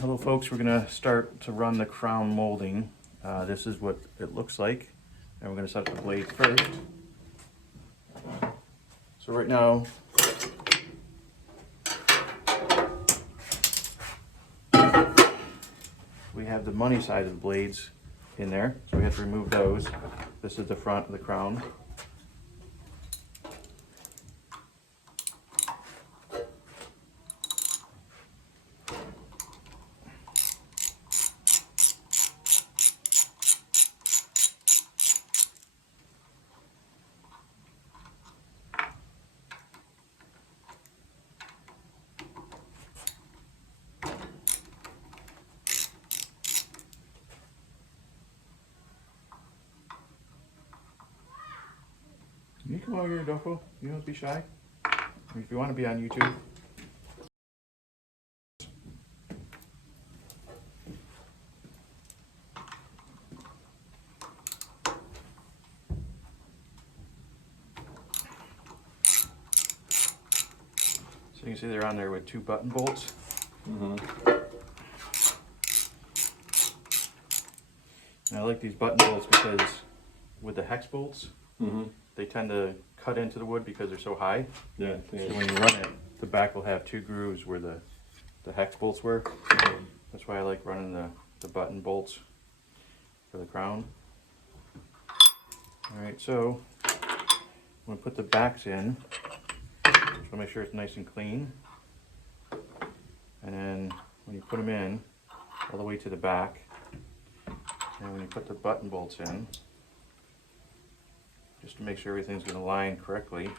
Hello folks, we're going to start to run the crown molding. This is what it looks like, and we're going to set up the blades first. So right now, we have the money side of the blades in there, so we have to remove those. This is the front of the crown. Can you come over here, Adolfo? You don't be shy. If you want to be on YouTube. So you can see they're on there with 2 button bolts. And I like these button bolts because with the hex bolts, they tend to cut into the wood because they're so high. Yeah. So when you run it, the back will have 2 grooves where the hex bolts were. That's why I like running the button bolts for the crown. Alright, so I'm going to put the backs in. Just want to make sure it's nice and clean. And then when you put them in, all the way to the back, and when you put the button bolts in, just to make sure everything's going to line correctly.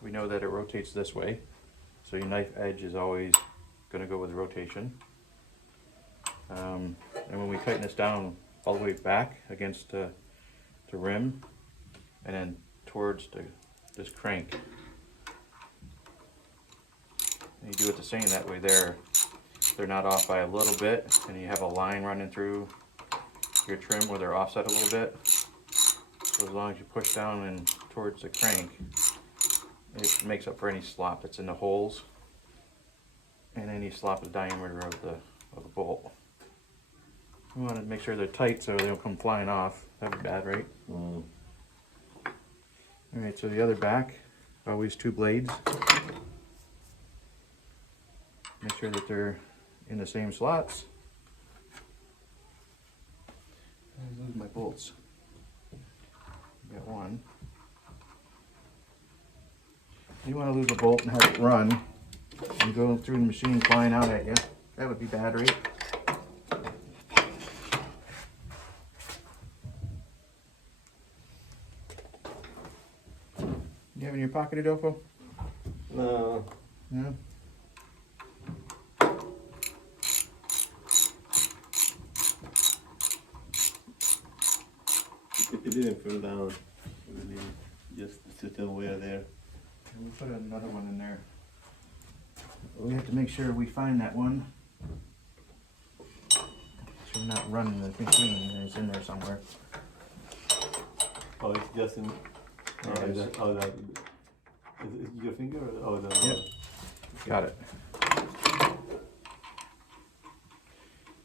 We know that it rotates this way, so your knife edge is always going to go with the rotation. And when we tighten this down all the way back against the rim, and then towards this crank, and you do it the same that way there. They're not off by a little bit, and you have a line running through your trim where they're offset a little bit. So as long as you push down and towards the crank, it makes up for any slop that's in the holes and any slop of the diameter of the bolt. We want to make sure they're tight so they don't come flying off. That'd be bad, right? Alright, so the other back, always 2 blades. Make sure that they're in the same slots. I lose my bolts. Got one. You want to lose a bolt and have it run and go through the machine flying out at you. That would be bad, right? You have it in your pocket, Adolfo? No. No? It didn't fall down. Really, just sitting away there. And we put another one in there. We have to make sure we find that one. So we're not running the machine. It's in there somewhere. Oh, it's just in. Yeah, Oh, it's- that, oh, that. Is it your finger or oh, the? Yep. Got it.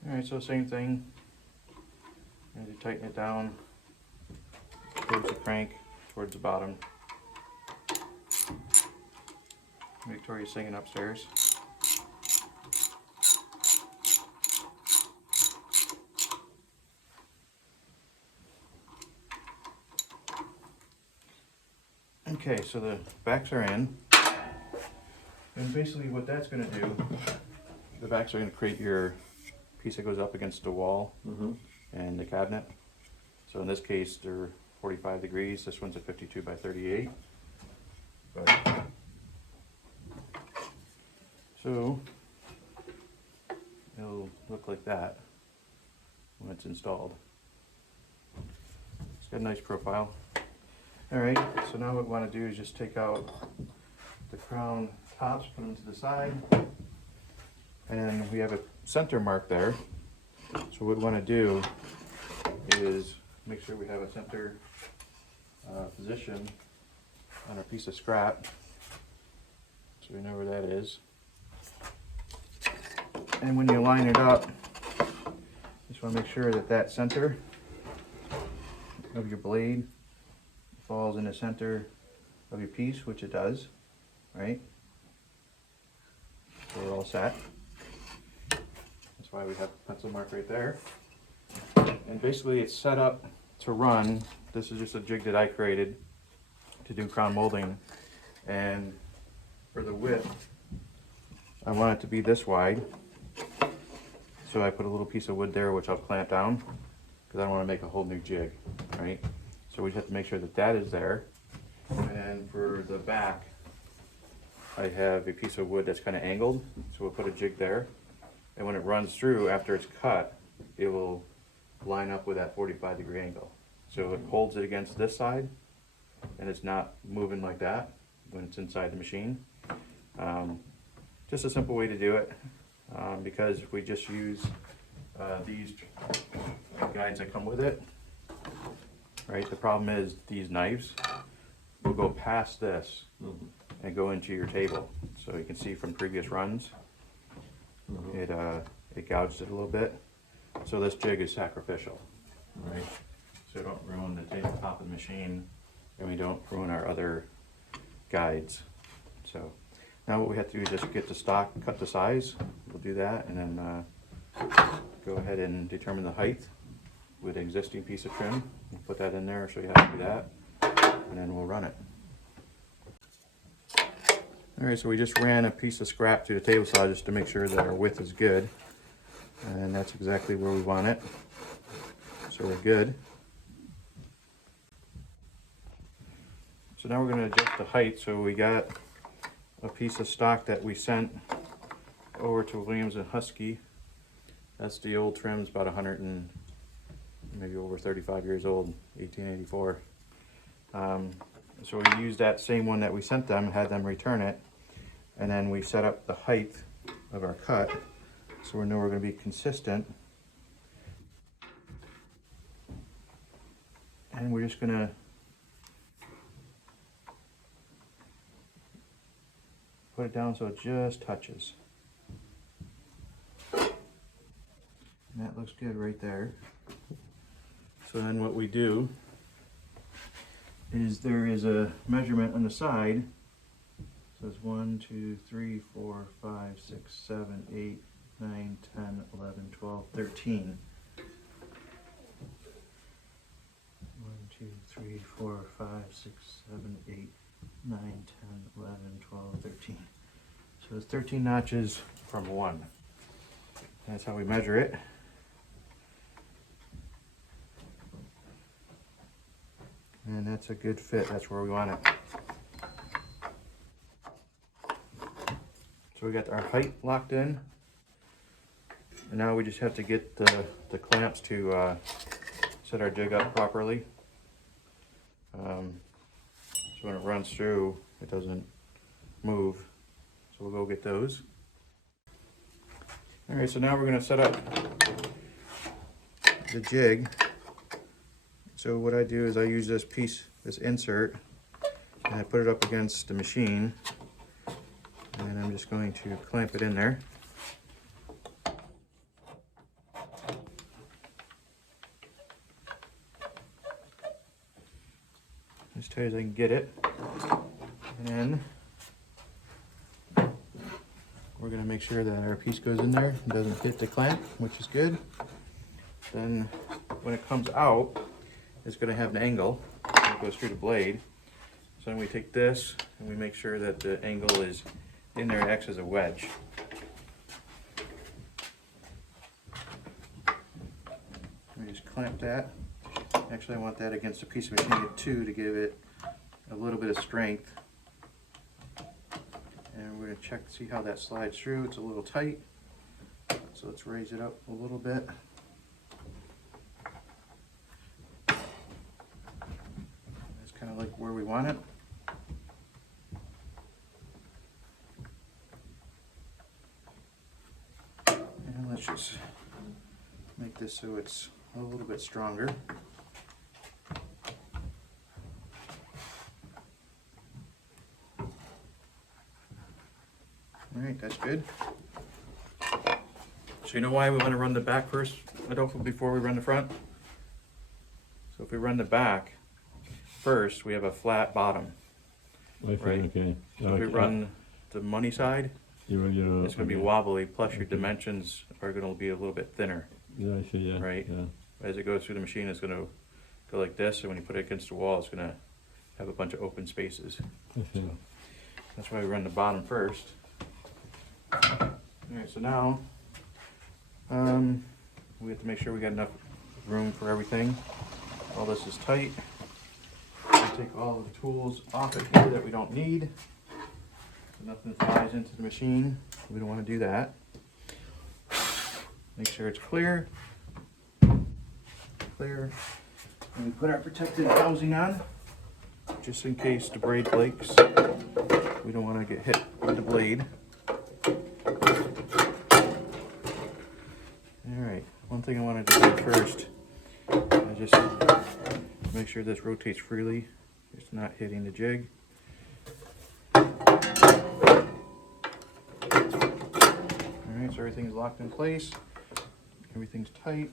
Alright, so same thing. As you tighten it down towards the crank, towards the bottom. Victoria's singing upstairs. Okay, so the backs are in. And basically what that's going to do, the backs are going to create your piece that goes up against the wall and the cabinet. So in this case, they're 45 degrees. This one's a 52 by 38. So it'll look like that when it's installed. It's got a nice profile. Alright, so now what we want to do is just take out the crown tops, put them to the side, and then we have a center mark there. So what we want to do is make sure we have a center position on our piece of scrap, so we know where that is. And when you line it up, just want to make sure that that center of your blade falls in the center of your piece, which it does, right? So we're all set. That's why we have the pencil mark right there. And basically it's set up to run. This is just a jig that I created to do crown molding. And for the width, I want it to be this wide. So I put a little piece of wood there, which I'll clamp down, because I don't want to make a whole new jig, right? So we just have to make sure that that is there. And for the back, I have a piece of wood that's kind of angled, so we'll put a jig there. And when it runs through, after it's cut, it will line up with that 45-degree angle. So it holds it against this side, and it's not moving like that when it's inside the machine. Just a simple way to do it, because if we just use these guides that come with it, right, the problem is these knives will go past this and go into your table. So you can see from previous runs, it gouged it a little bit. So this jig is sacrificial, right? So don't ruin the top of the machine, and we don't ruin our other guides. So now what we have to do is just get the stock, cut the size. We'll do that, and then go ahead and determine the height with an existing piece of trim. We'll put that in there, show you how to do that, and then we'll run it. Alright, so we just ran a piece of scrap to the table saw just to make sure that our width is good. And that's exactly where we want it. So we're good. So now we're going to adjust the height. So we got a piece of stock that we sent over to Williams and Husky. That's the old trim. It's about 100 and maybe over 35 years old, 1884. So we used that same one that we sent them, had them return it, and then we set up the height of our cut so we know we're going to be consistent. And we're just going to put it down so it just touches. And that looks good right there. So then what we do is there is a measurement on the side. So it's 1, 2, 3, 4, 5, 6, 7, 8, 9, 10, 11, 12, 13. 1, 2, 3, 4, 5, 6, 7, 8, 9, 10, 11, 12, 13. So it's 13 notches from 1. That's how we measure it. And that's a good fit. That's where we want it. So we got our height locked in. And now we just have to get the clamps to set our jig up properly. So when it runs through, it doesn't move. So we'll go get those. All right, so now we're going to set up the jig. So what I do is I use this piece, this insert, and I put it up against the machine, and I'm just going to clamp it in there. As tight as I can get it. And then we're going to make sure that our piece goes in there and doesn't hit the clamp, which is good. Then when it comes out, it's going to have an angle that goes through the blade. So then we take this and we make sure that the angle is in there, it acts as a wedge. We just clamp that. Actually, I want that against a piece of machine too to give it a little bit of strength. And we're going to check to see how that slides through. It's a little tight, so let's raise it up a little bit. That's kind of like where we want it. And let's just make this so it's a little bit stronger. Alright, that's good. So you know why we want to run the back first, Adolfo, before we run the front? So if we run the back first, we have a flat bottom. Right. Okay. So if we run the money side, it's going to be wobbly, plus your dimensions are going to be a little bit thinner. Yeah, I see, yeah. Right? Yeah. As it goes through the machine, it's going to go like this, and when you put it against the wall, it's going to have a bunch of open spaces. I see. So that's why we run the bottom first. Alright, so now we have to make sure we got enough room for everything. All this is tight. We take all of the tools off of here that we don't need. So nothing flies into the machine. We don't want to do that. Make sure it's clear. Clear. And we put our protective housing on, just in case the blade breaks. We don't want to get hit with the blade. Alright, one thing I wanted to do first, I just make sure this rotates freely, it's not hitting the jig. Alright, so everything's locked in place, everything's tight.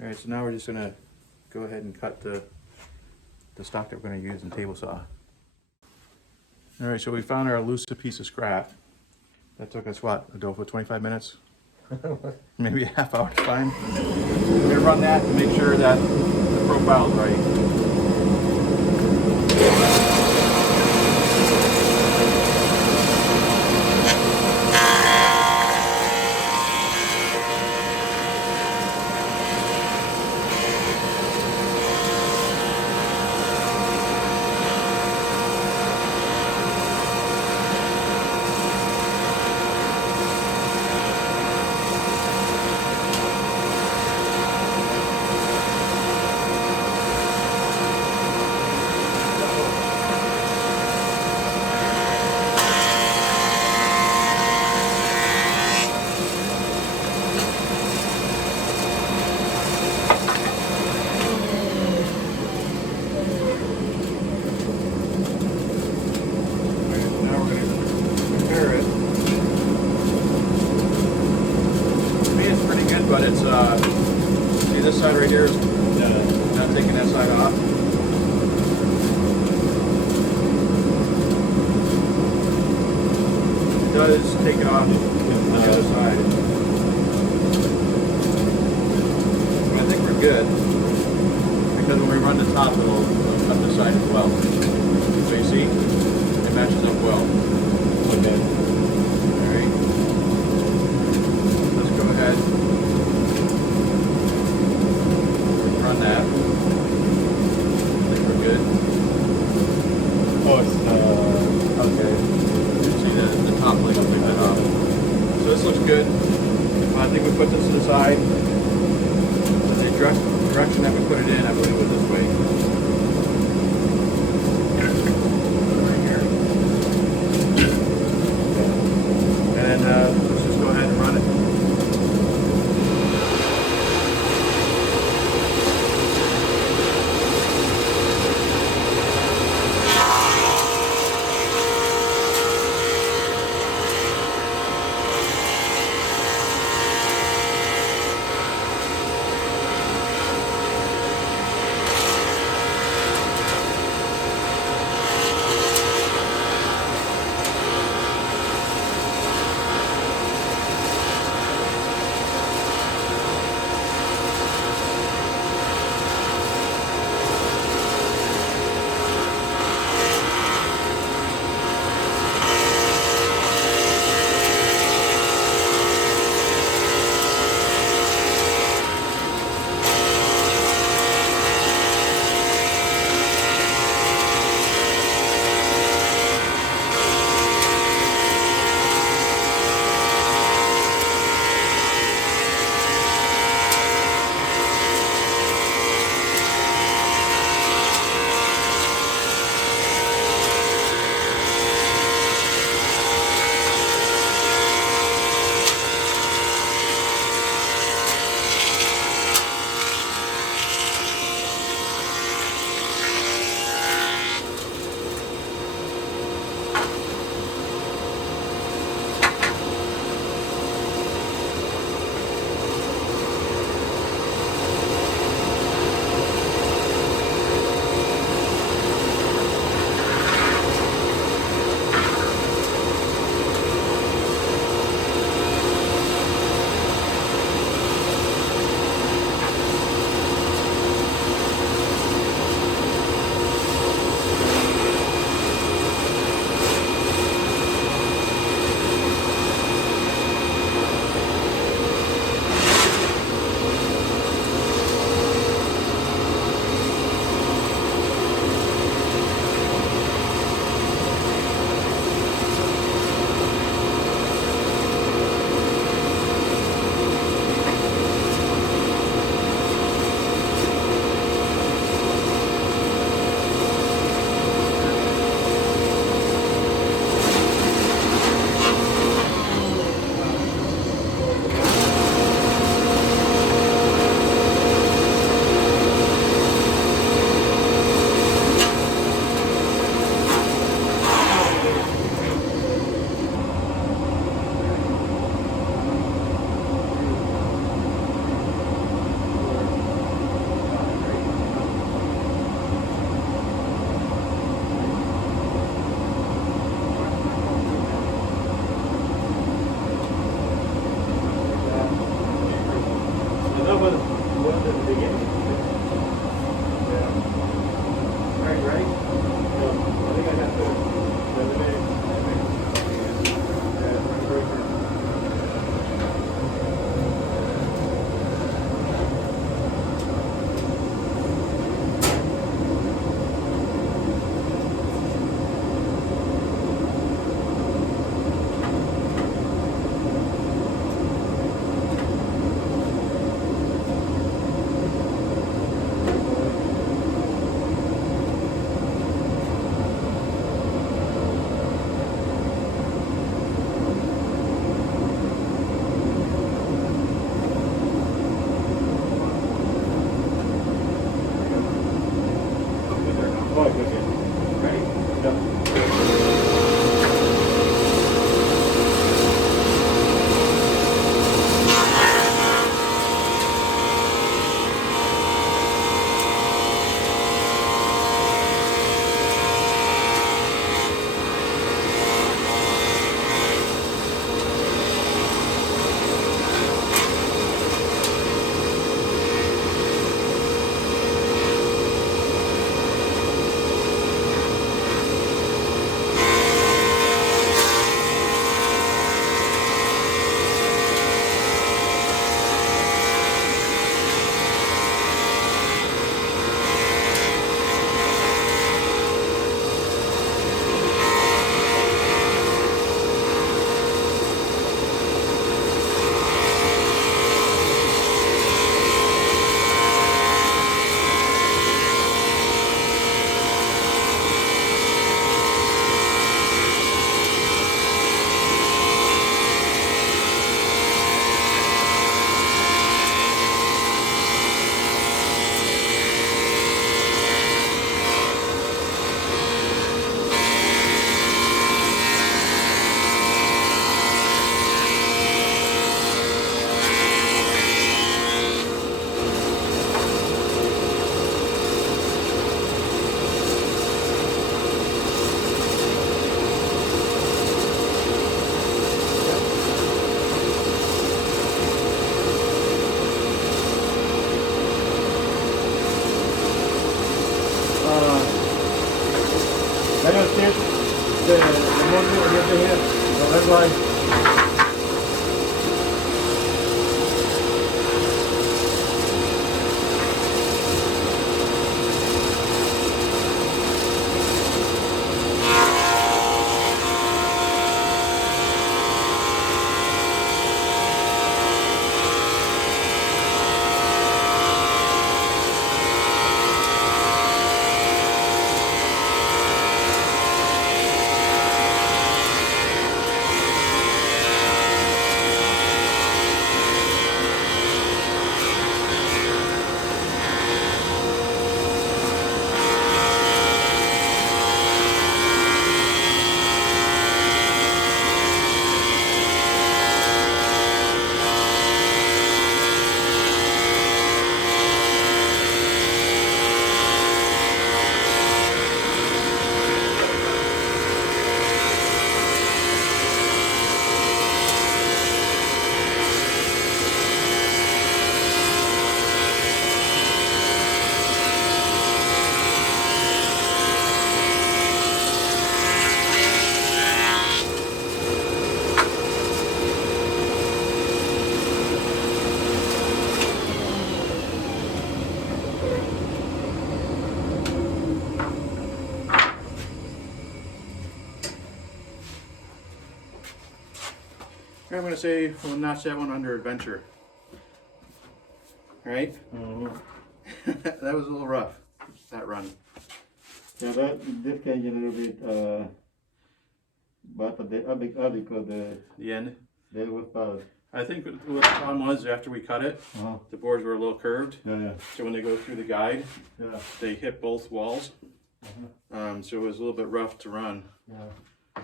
Alright, so now we're just going to go ahead and cut the stock that we're going to use in table saw. Alright, so we found our elusive piece of scrap. That took us what, Adolfo, 25 minutes? Maybe a half hour time. We're going to run that to make sure that the profile's right. But it's, see this side right here is not taking that side off. It does take it off on the other side. But I think we're good, because when we run the top, it'll cut the side as well. So you see, it matches up well. Okay. Alright. Let's go ahead. Run that. I think we're good. Oh, it's okay. See the top plate, I'll pick that off. So this looks good. I think we put this to the side. The direction that we put it in, I believe, was this way. Right here. And let's just go ahead and run it. Oh, okay. Ready? Yeah. Then you take the molding over here, the red line. I'm gonna say we'll notch that one under adventure. Right? That was a little rough, that run. Yeah, this can a little bit, but the The end. they was bad. I think what the problem was after we cut it, the boards were a little curved. Yeah. So when they go through the guide, Yeah. they hit both walls. So it was a little bit rough to run. Yeah.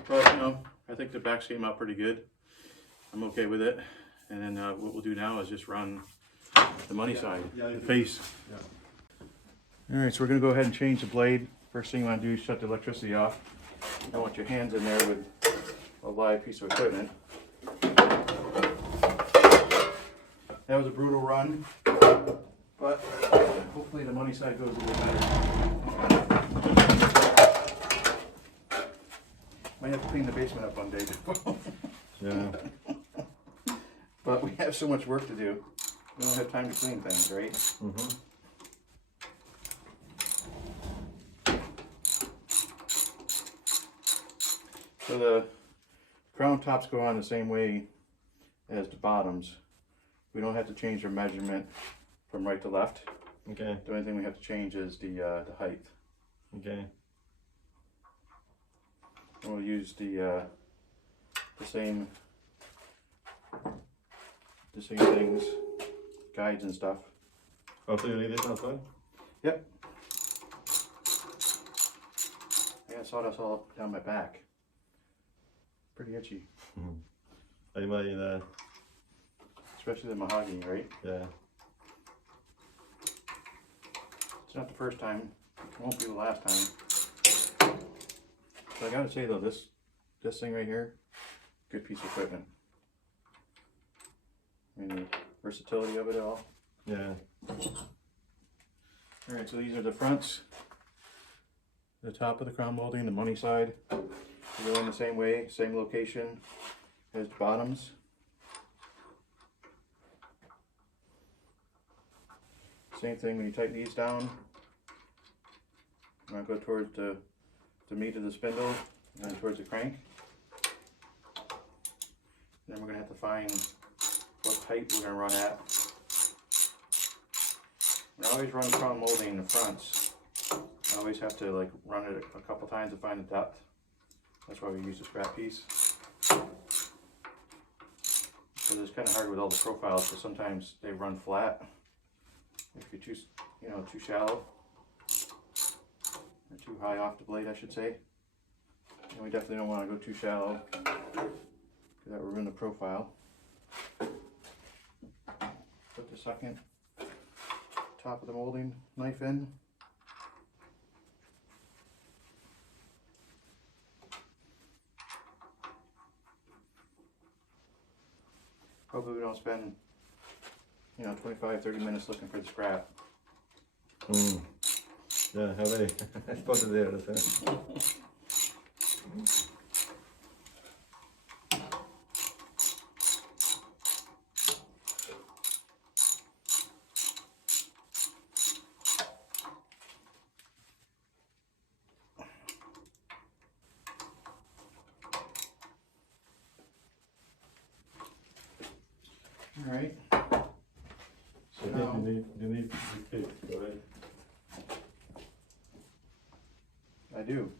But you know, I think the backs came out pretty good. I'm okay with it. And then what we'll do now is just run the money side, the face. Yeah. All right, so we're gonna go ahead and change the blade. First thing you wanna do is shut the electricity off. You don't want your hands in there with a live piece of equipment. That was a brutal run, but hopefully the money side goes a little better. Might have to clean the basement up one day. Yeah. But we have so much work to do. We don't have time to clean things, right? So the crown tops go on the same way as the bottoms. We don't have to change our measurement from right to left. Okay. The only thing we have to change is the height. Okay. And we'll use the same things, guides and stuff. Oh, so you leave this outside? Yep. got sawdust all down my back. Pretty itchy. I mean, Especially the mahogany, right? yeah. It's not the first time. It won't be the last time. So I gotta say though, this thing right here, good piece of equipment. I mean, the versatility of it all. Yeah. Alright, so these are the fronts. The top of the crown molding, the money side. They go in the same way, same location as the bottoms. Same thing when you tighten these down. I'm going to go towards the meat of the spindle and then towards the crank. And then we're going to have to find what height we're going to run at. And I always run crown molding in the fronts. I always have to like run it a couple times to find the depth. That's why we use a scrap piece. So it's kind of hard with all the profiles because sometimes they run flat. If you're too, too shallow or too high off the blade, I should say. And we definitely don't want to go too shallow because that will ruin the profile. Put the second top of the molding knife in. Hopefully we don't spend 25-30 minutes looking for the scrap. Yeah, have I spotted there as well. All right. So now you need the tape, right? I do.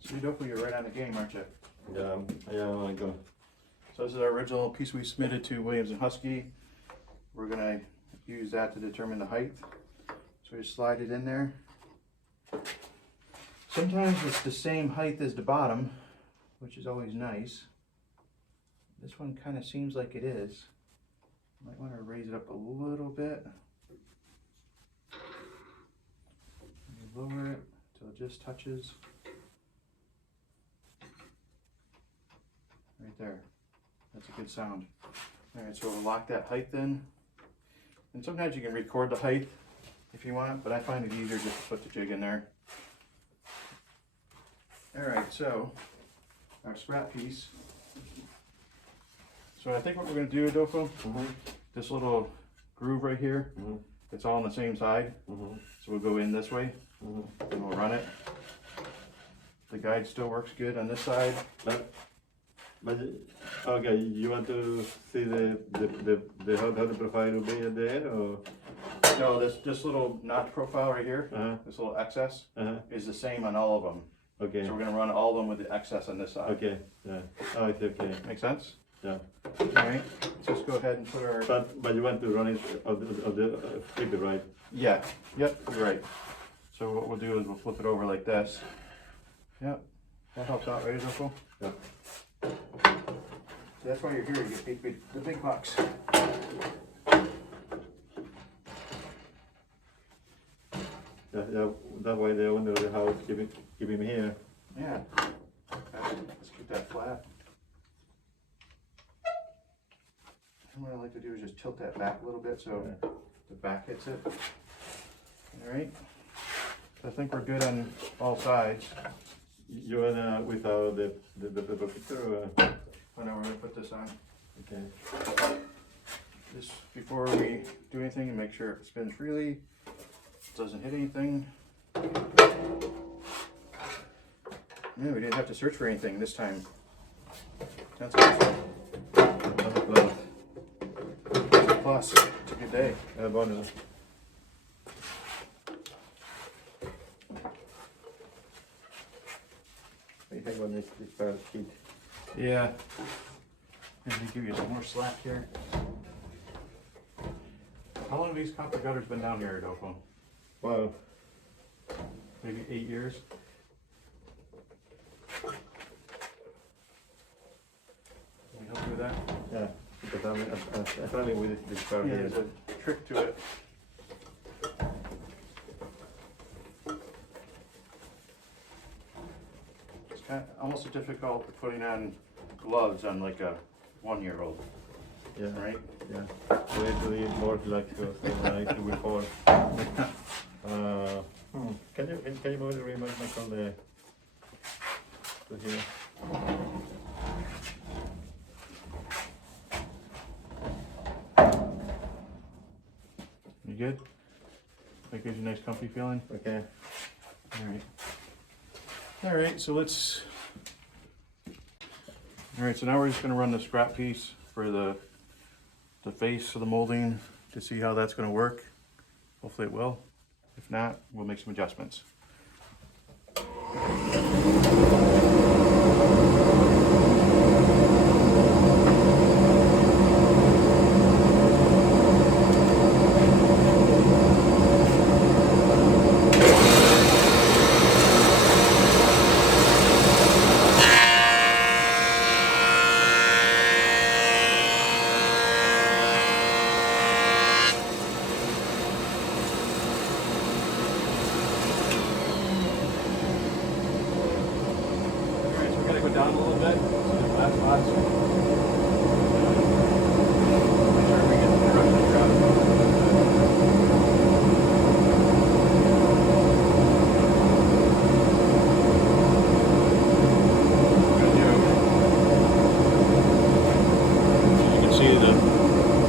So hopefully you're right on the game, aren't you? Yeah, I go. So this is our original piece we submitted to Williams and Husky. We're gonna use that to determine the height. So we slide it in there. Sometimes it's the same height as the bottom, which is always nice. This one kind of seems like it is. Might want to raise it up a little bit. Lower it until it just touches. Right there. That's a good sound. Alright, so we'll lock that height in. And sometimes you can record the height if you want, but I find it easier just to put the jig in there. Alright, so our scrap piece. So I think what we're going to do, Adolfo, this little groove right here, it's all on the same side. So we'll go in this way and we'll run it. The guide still works good on this side. But okay, you want to see the how the profile will be at the end, or? No, this little notch profile right here, this little excess, is the same on all of them. Okay. So we're going to run all of them with the excess on this side. Okay. Yeah. Oh, it's okay. Make sense? Yeah. All right. Let's just go ahead and put our. But you want to run it of the flip it, right? Yeah. Yep. You're right. So what we'll do is we'll flip it over like this. Yep. That helps out, right, Adolfo? Yeah. That's why you're here. You get paid the big bucks. Yeah. That way the owner of the house keep him here. Yeah. Let's keep that flat. And what I like to do is just tilt that back a little bit so the back hits it. All right. So I think we're good on all sides. You wanna without the picture? Oh no, we're gonna put this on. Okay. Just before we do anything, and make sure it spins freely, doesn't hit anything. Yeah, we didn't have to search for anything this time. That's awesome. Plus, it's a good day. Bonus. I think on this sheet. Yeah. Let me give you some more slack here. How long have these copper gutters been down here, Adolfo? Well, Maybe 8 years? Can we help you with that? Yeah, because I'm familiar with this part Yeah, here. there's a trick to it. It's kind of almost as difficult as putting on gloves on like a 1-year-old, Yeah, right? yeah. We need to eat more like I used to before. Can you move the remote from the to here? You good? That gives you a nice comfy feeling? Okay. Alright. Alright, so let's... Alright, so now we're just going to run the scrap piece for the face of the molding to see how that's going to work. Hopefully it will. If not, we'll make some adjustments. Down a little bit, so the flat spots. Make sure we get the direction throughout. As you can see,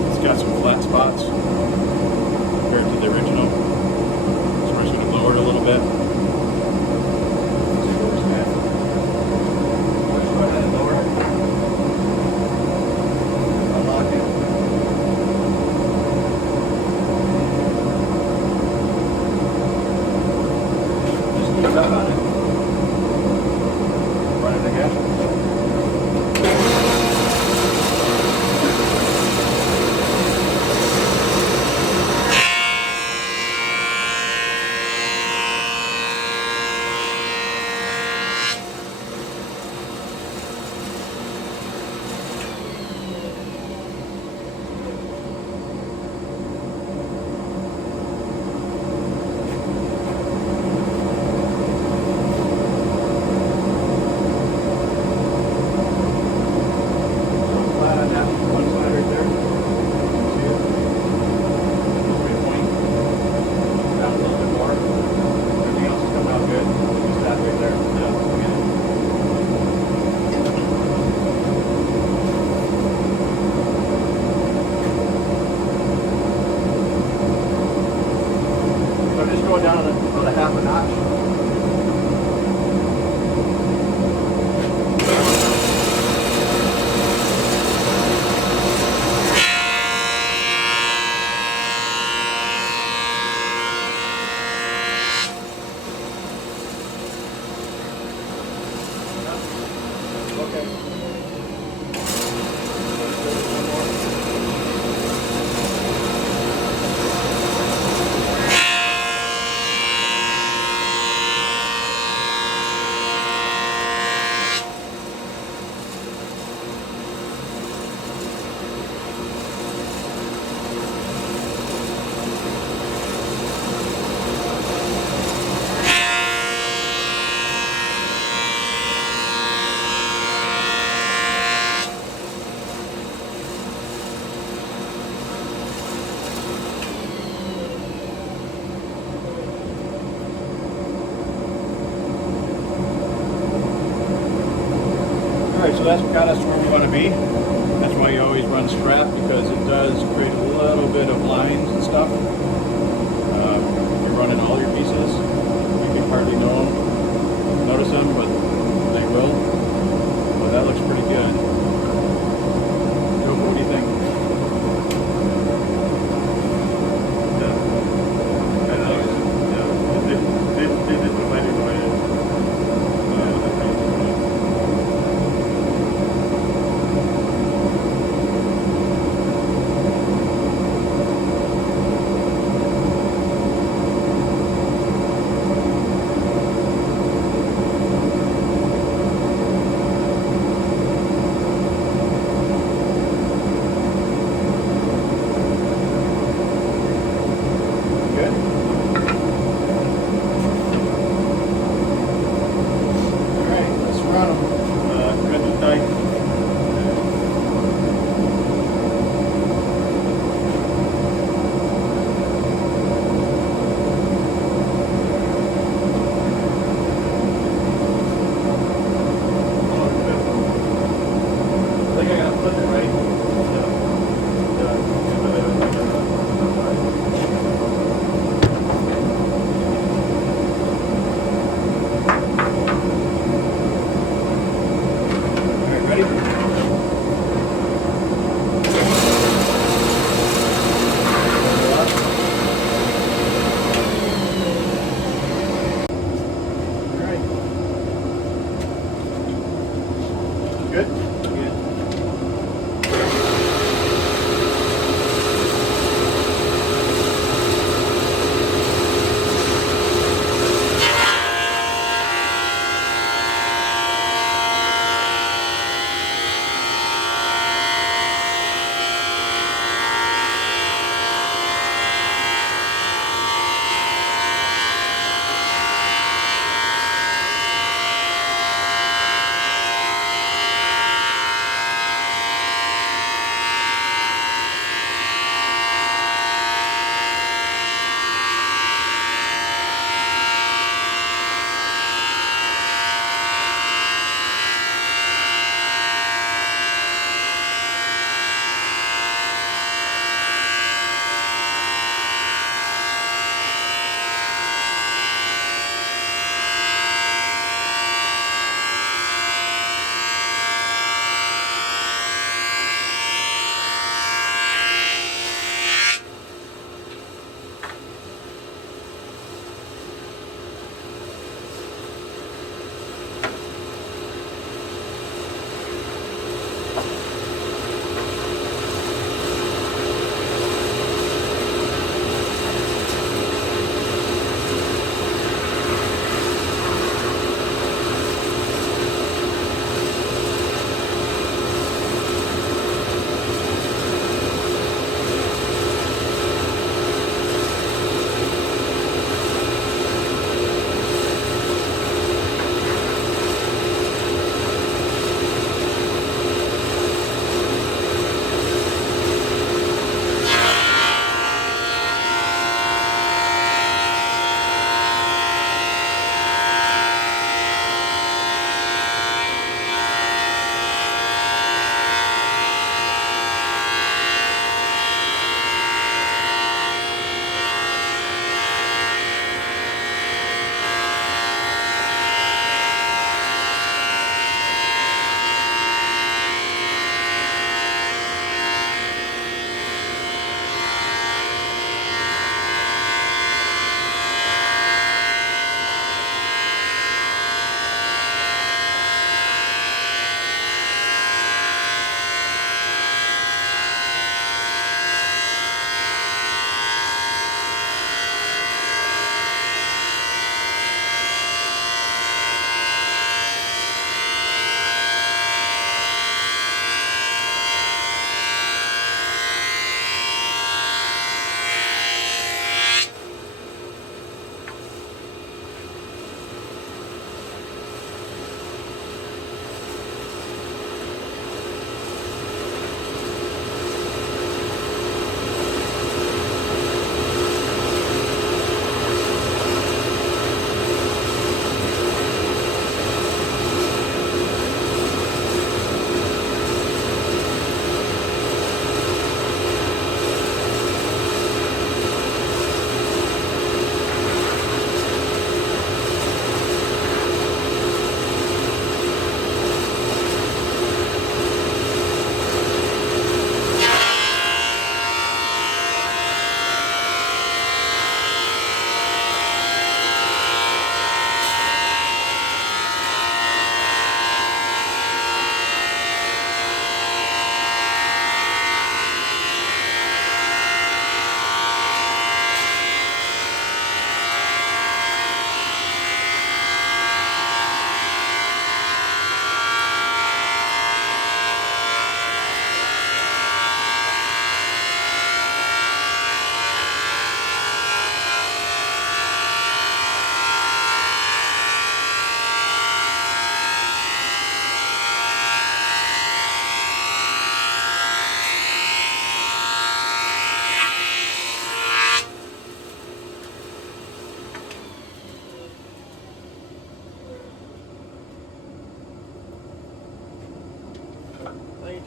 it's got some flat spots compared to the original. So we're just going to lower it a little bit. See where we're standing. Go ahead and lower it. Unlock it. Just keep that on it. Run it again. Down about a half a notch. So that's what got us to where we want to be. That's why you always run scrap, because it does create a little bit of lines and stuff. If you're running all your pieces, you can hardly notice them, but they will. But that looks pretty good. Joe, what do you think? Yeah. I know. Yeah. This is my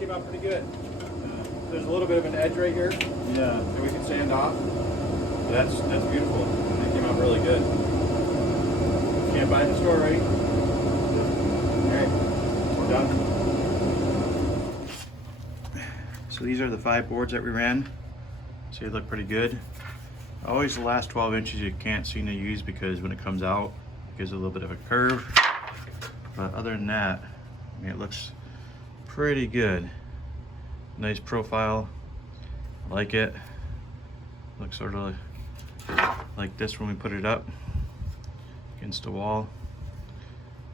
came out pretty good. There's a little bit of an edge right here Yeah. that we can sand off. That's beautiful. That came out really good. Can't buy it in the store, right? Alright, we're done. So these are the 5 boards that we ran. So they look pretty good. Always the last 12 inches you can't seem to use because when it comes out, it gives a little bit of a curve. But other than that, I mean, it looks pretty good. Nice profile. I like it. Looks sort of like this when we put it up against the wall.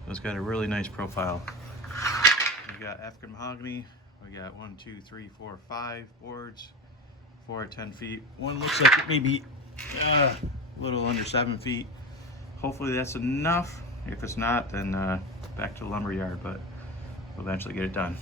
It's got a really nice profile. We got African mahogany. We got 1, 2, 3, 4, 5 boards. 4 at 10 feet. One looks like it may be a little under 7 feet. Hopefully that's enough. If it's not, then back to the lumber yard, but we'll eventually get it done.